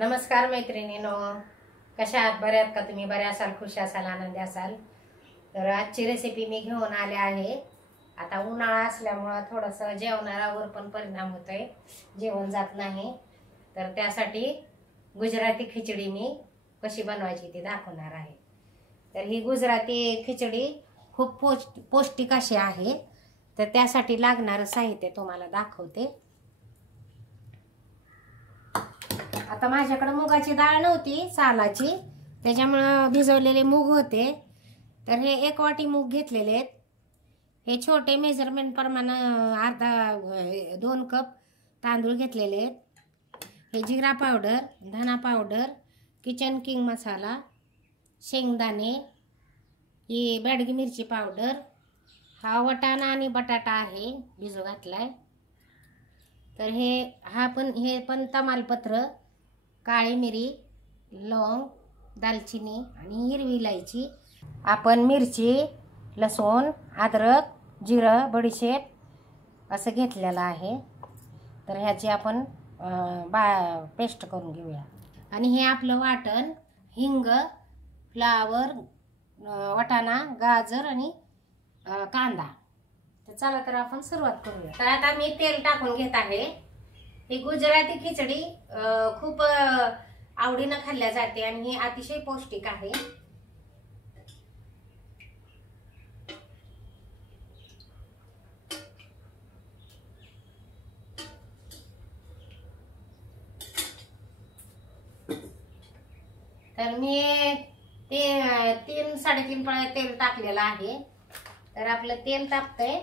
नमस्कार मैत्रिणींनो, कशा आहात? बऱ्या आहात का तुम्ही? बऱ्या असाल, खुश असाल, आनंदी असाल. तर आजची रेसिपी मी घेऊन आले आहे. आता उन्हाळा असल्यामुळं थोडंसं जेवणावर पण परिणाम होतोय, जेवण जात नाही. तर त्यासाठी गुजराती खिचडी मी कशी बनवायची ती दाखवणार आहे. तर ही गुजराती खिचडी खूप पौष्टिक अशी आहे. तर त्यासाठी लागणारं साहित्य तुम्हाला दाखवते. आता माझ्याकडे मुगाची डाळ नव्हती सालाची, त्याच्यामुळं भिजवलेले मूग होते. तर हे 1 वाटी मूग घेतलेले आहेत. हे छोटे मेजरमेंट प्रमाणे अर्धा 2 कप तांदूळ घेतलेले आहेत. हे जिरा पावडर, धना पावडर, किचन किंग मसाला, शेंगदाणे, ही बेडगी मिरची पावडर, हा वटाणा आणि बटाटा आहे भिजू घातलाय. तर हे पण तमालपत्र, काळी मिरी, लवंग, दालचिनी आणि हिरवी इलायची. आपण मिरची, लसूण, अद्रक, जिरं, बडीशेप असं घेतलेलं आहे. तर ह्याची आपण पेस्ट करून घेऊया. आणि हे आपलं वाटण, हिंग, फ्लावर, वटाणा, गाजर आणि कांदा. तर चला तर आपण सुरुवात करूया. तर आता मी तेल टाकून घेत आहे. ही गुजराती खिचडी खूप आवडीनं खाल्ल्या जाते आणि ही अतिशय पौष्टिक आहे. तर मी 3-3.5 पळ्या तेल टाकलेलं आहे. तर आपलं तेल तापतंय.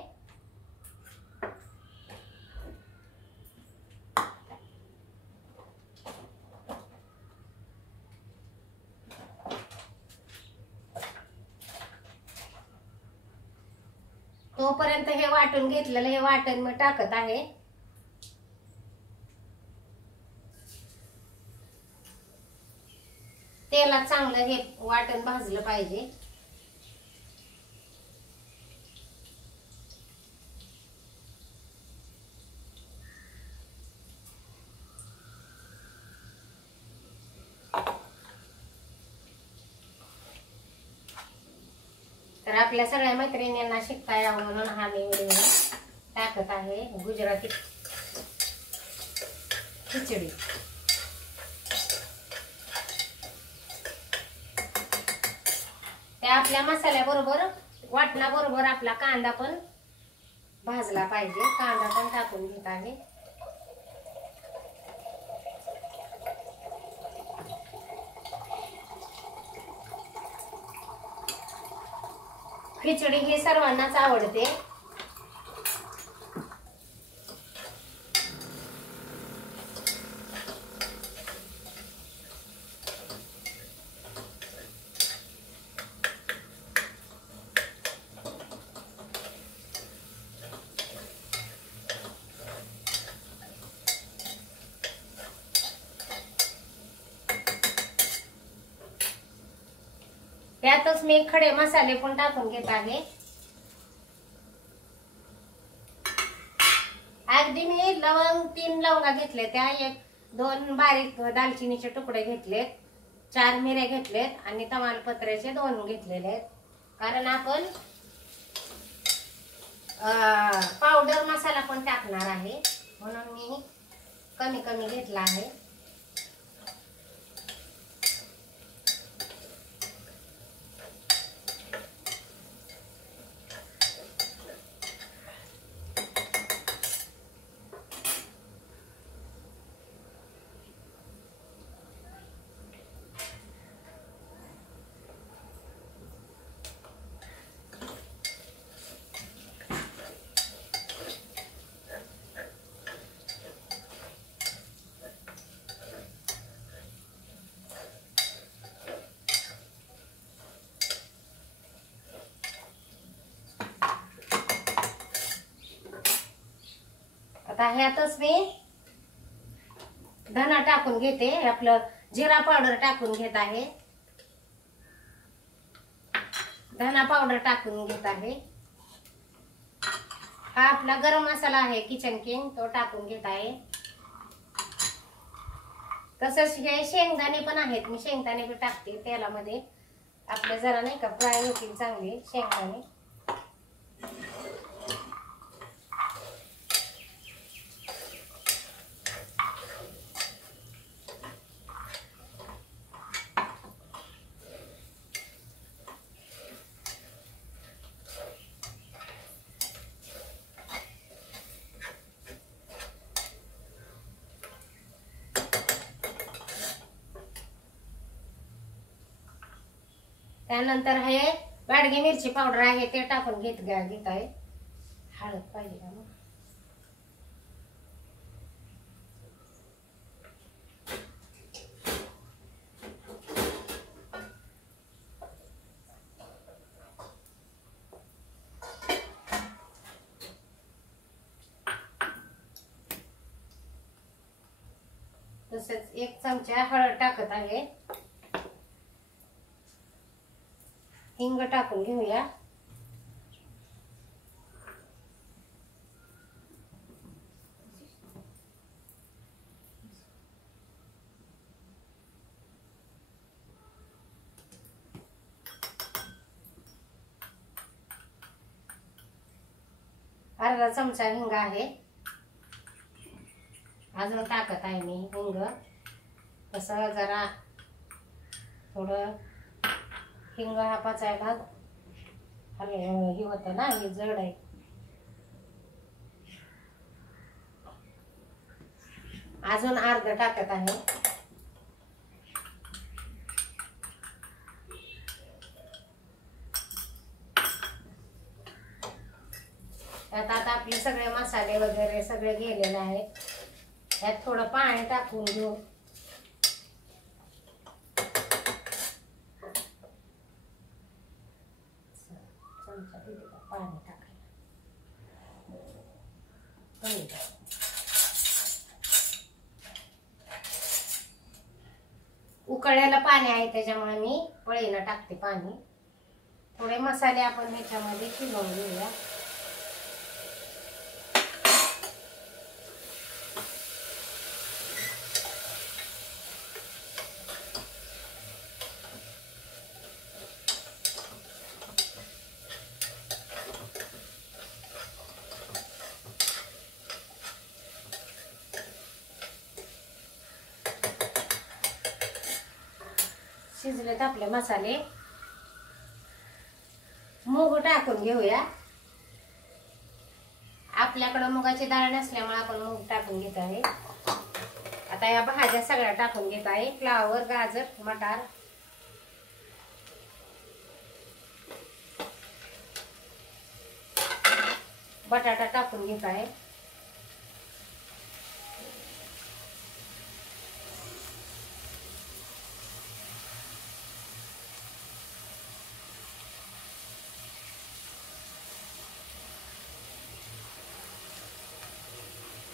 तोपर्यंत हे वाटून घेतलेलं हे वाटण मी टाकत आहे. तेलात चांगलं हे वाटण भाजलं पाहिजे. तर आपल्या सगळ्या मैत्रिणींना शिकता यावं म्हणून हा मी व्हिडिओ टाकत आहे. गुजराती खिचडी. त्या आपल्या मसाल्याबरोबर, वाटणाबरोबर आपला कांदा पण भाजला पाहिजे. कांदा पण टाकून घेत आहे. खिचडी ही सर्वांनाच आवडते. त्यातच मी खडे मसाले पण टाकून घेत आहे. अगदी मी लवंग 3 लवंगा घेतले, त्या 1-2 बारीक दालचिनीचे तुकडे घेतलेत, 4 मिऱ्या घेतलेत आणि तमालपत्र्याचे 2 घेतलेले आहेत. कारण आपण पावडर मसाला पण टाकणार आहे म्हणून मी कमी कमी घेतला आहे. आता ह्यातच मी धना टाकून घेते. आपलं जिरा पावडर टाकून घेत आहे. धना पावडर टाकून घेत आहे. हा आपला गरम मसाला आहे किचन किंग, तो टाकून घेत आहे. तसंच हे शेंगदाणे पण आहेत, मी शेंगदाणे बी टाकते तेलामध्ये, आपले जरा नाही का फ्राय होतील चांगले शेंगदाणे. त्यानंतर हे वाडगी मिरची पावडर आहे ते टाकून घेत आहे. हळद पाहिजे का मग? तसेच 1 चमचा हळद टाकत आहे. हिंग टाकून घेऊया. अर्धा चमचा हिंग आहे. अजून टाकत आहे मी हिंग. तसं जरा थोडं हिंग हा पचायला हे होतं ना, हे जड आहे. अजून अर्ध टाकत आहे. त्यात आता आपले सगळे मसाले वगैरे सगळे गेलेले आहेत. त्यात थोडं पाणी टाकून घेऊ. पाणी टाकायला उकळलेलं पाणी आहे त्याच्यामुळे मी पळीला टाकते पाणी. थोडे मसाले आपण ह्याच्यामध्ये शिजवून घेऊया. शिजलेत आपले मसाले. मूग टाकून घेऊया. आपल्याकडे मुगाची डाळ नसल्यामुळे आपण मूग टाकून घेत आहे. आता या भाज्या सगळ्या टाकून घेत आहे. फ्लावर, गाजर, मटार. बटाटा टाकून घेत आहे.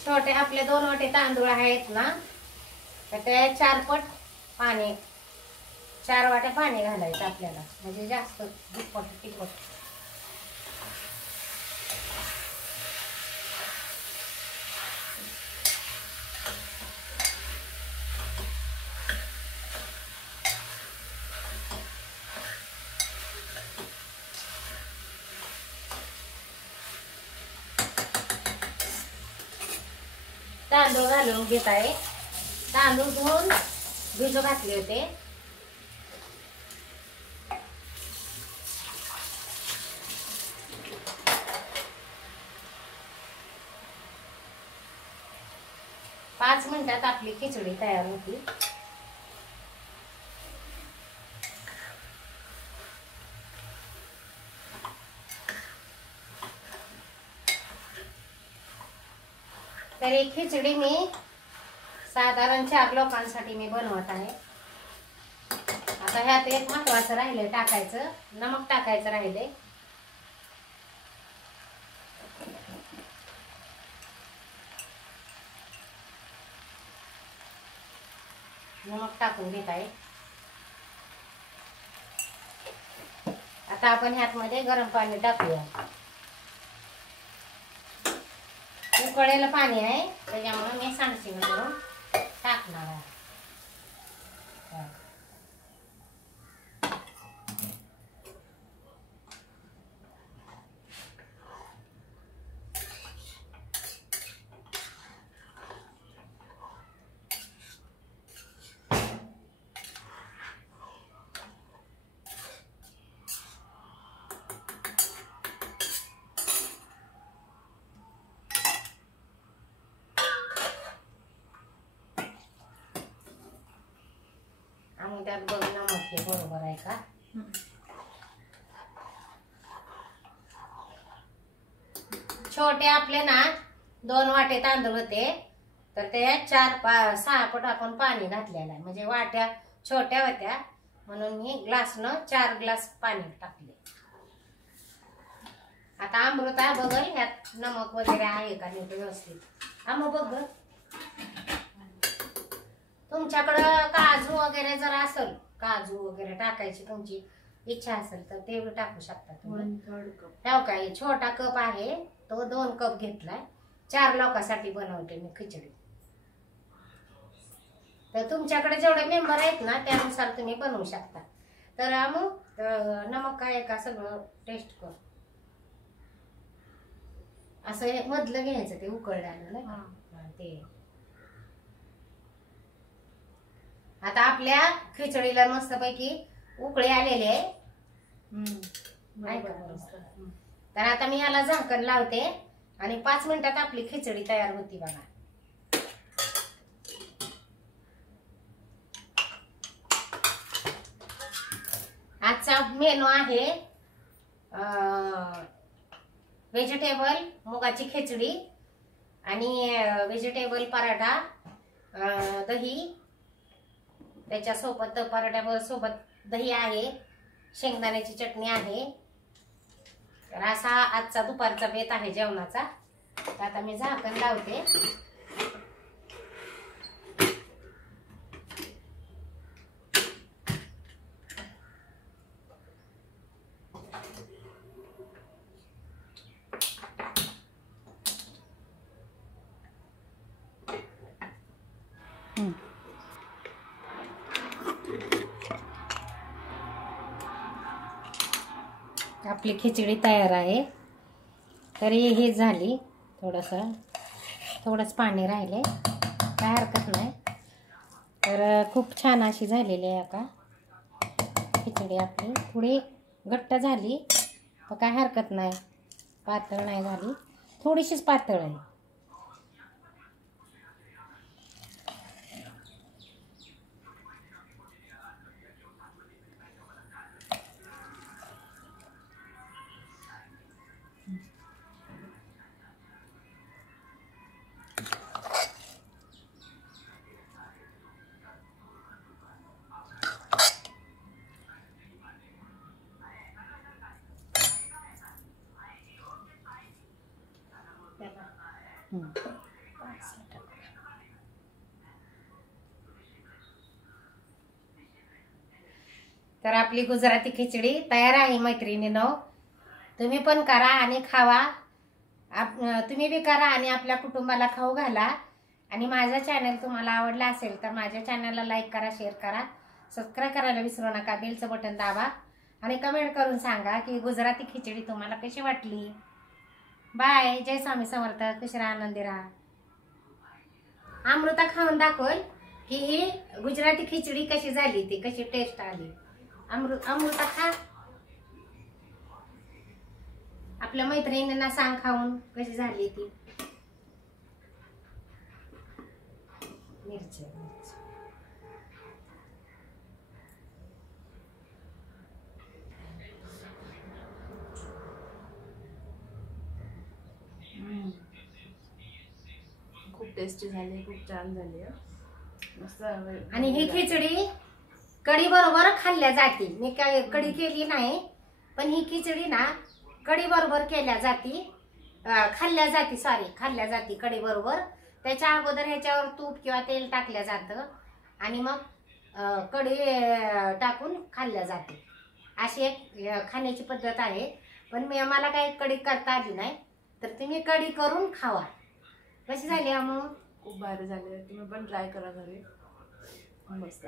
छोटे आपले 2 वाटी तांदूळ आहेत ना, तर ते 4 पट पाणी, 4 वाट्या पाणी घालायचं आपल्याला, म्हणजे जास्त दुप्पट तिखट. तांदूळ घालून घेत आहे. तांदूळ धुवून भिजू घातले होते. पाच मिनिटात आपली खिचडी तयार होती. तर ही खिचडी मी साधारण 4 लोकांसाठी मी बनवत आहे. आता ह्यात एक महत्वाचं राहिले टाकायचं, नमक टाकायचं राहिले. नमक टाकून घेत आहे. आता आपण ह्यात मध्ये गरम पाणी टाकूया. उकळलेलं पाणी आहे त्याच्यामुळे मी सांडशीला करून टाकणार आहे. त्यात बघ नमक हे बरोबर आहे का. छोटे आपले ना 2 वाटे तांदूळ होते, तर ते 4-6 पट आपण पाणी घातलेलं आहे. म्हणजे वाट्या छोट्या होत्या म्हणून मी ग्लासनं 4 ग्लास पाणी टाकले. आता अमृता बघल ह्यात नमक वगैरे आहे का नीट व्यवस्थित. बघ तुमच्याकडं काजू वगैरे जर असेल, काजू वगैरे टाकायची तुमची इच्छा असेल तर ते टाकू शकता तुम्ही. काय छोटा कप आहे तो 2 कप घेतलाय. 4 लोकांसाठी बनवते मी खिचडी. तर तुमच्याकडे जेवढे मेंबर आहेत ना त्यानुसार तुम्ही बनवू शकता. तर मग नमक काय का सगळं टेस्ट कर. असं मधलं घ्यायचं ते उकळल्यानं नाही ते. आता आपल्या खिचडीला मस्तपैकी उकळी आलेली आहे. तर आता मी याला झाकण लावते आणि 5 मिनिटात आपली खिचडी तयार होती बघा. आजचा मेनू आहे व्हेजिटेबल मुगाची खिचडी आणि व्हेजिटेबल पराठा, दही त्याच्यासोबत, पराठ्या सोबत दही आहे, शेंगदाण्याची चटणी आहे. तर असा आजचा दुपारचा बेत आहे जेवणाचा. आता मी झाकण लावते. आपली खिचडी तयार आहे. तरी हे झाली. थोडंच पाणी राहिले, काय हरकत नाही. तर खूप छान अशी झालेली आहे आता खिचडी आपली. थोडी घट्ट झाली तर काय हरकत नाही, पातळ नाही झाली, थोडीशीच पातळ आहे. तर आपली गुजराती खिचडी तयार आहे मैत्रिणींनो. तुम्ही पण करा आणि खावा. तुम्ही बी करा आणि आपल्या कुटुंबाला खाऊ घाला. आणि माझा चॅनल तुम्हाला आवडला असेल तर माझ्या चॅनलला लाईक करा, शेअर करा, सबस्क्राईब करायला विसरू नका. बेलचं बटन दाबा आणि कमेंट करून सांगा की गुजराती खिचडी तुम्हाला कशी वाटली. बाय. जय स्वामी समर्थ. खुश राहा, आनंदी राहा. अमृता खाऊन दाखवल की ही गुजराती खिचडी कशी झाली, ती कशी टेस्ट आली. अमृता खा. आपल्या मैत्रिणींना सांग खाऊन कशी झाली ती. मिरची खूप टेस्टी झाली, खूप छान झाली मस्त. आणि ही खिचडी कढी बरोबर खाल्ल्या जाते. मी काय कढी केली नाही, पण ही खिचडी ना कढी बरोबर केल्या जाती, खाल्ल्या जाती कढी बरोबर. त्याच्या अगोदर ह्याच्यावर तूप किंवा तेल टाकल्या जातं आणि मग कढी टाकून खाल्ल्या जाते. अशी एक खाण्याची पद्धत आहे. पण मला काही कढी करता आली नाही, तर तुम्ही कढी करून खावा. कशी झाली मग? खूप भारी झाली. तुम्ही पण ट्राय करा घरी, मस्त.